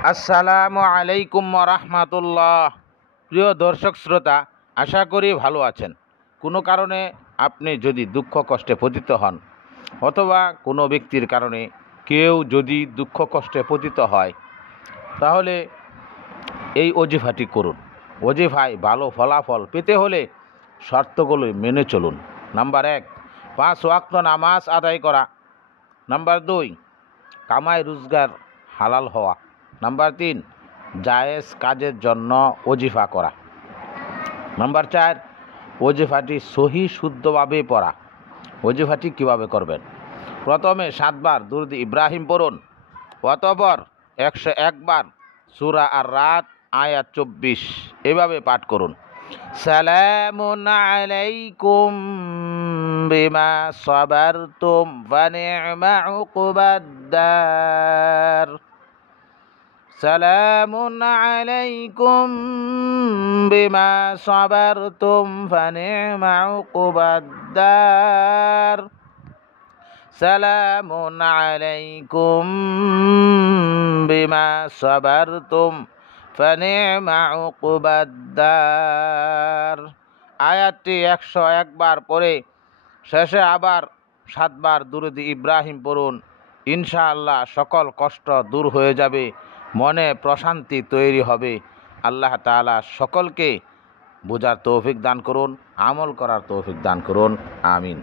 আসসালামু আলাইকুম রাহমাতুল্লাহ। প্রিয় দর্শক শ্রোতা, আশা করি ভালো আছেন। কোনো কারণে আপনি যদি দুঃখ কষ্টে পতিত হন অথবা কোনো ব্যক্তির কারণে কেউ যদি দুঃখ কষ্টে পতিত হয়, তাহলে এই ওজিফাটি করুন। ওজিফায় ভালো ফলাফল পেতে হলে শর্তগুলো মেনে চলুন। নাম্বার 1, 5 ওয়াক্ত নামাজ আদায় করা। নাম্বার 2, কামাই রোজগার হালাল হওয়া। নাম্বার 3, জায়েজ কাজের জন্য ওজিফা করা। নাম্বার 4, ওজিফাটি সহি শুদ্ধভাবে পড়া। ওজিফাটি কীভাবে করবেন? প্রথমে 7 বার দুরূদ ইব্রাহিম পড়ুন, অতঃপর 101 বার সূরা আর-রাদ আয়াত 24 এভাবে পাঠ করুন। সালামুন আলাইকুম বিমা সাবারতুম ফানি'মা উকবাদ-দার। সালামুন আলাইকুম বিমা সাবারতুম ফানি'মা উকবাদ-দার। সালামুন আলাইকুম বিমা সাবারতুম ফানি'মা উকবাদ-দার। আয়াতটি 101 বার পরে শেষে আবার 7 বার দুরূদ ইব্রাহিম পড়ুন। ইনশাআল্লাহ সকল কষ্ট দূর হয়ে যাবে, মনে প্রশান্তি তৈরি হবে। আল্লাহ তাআলা সকলকে বোঝার তৌফিক দান করুন, আমল করার তৌফিক দান করুন। আমিন।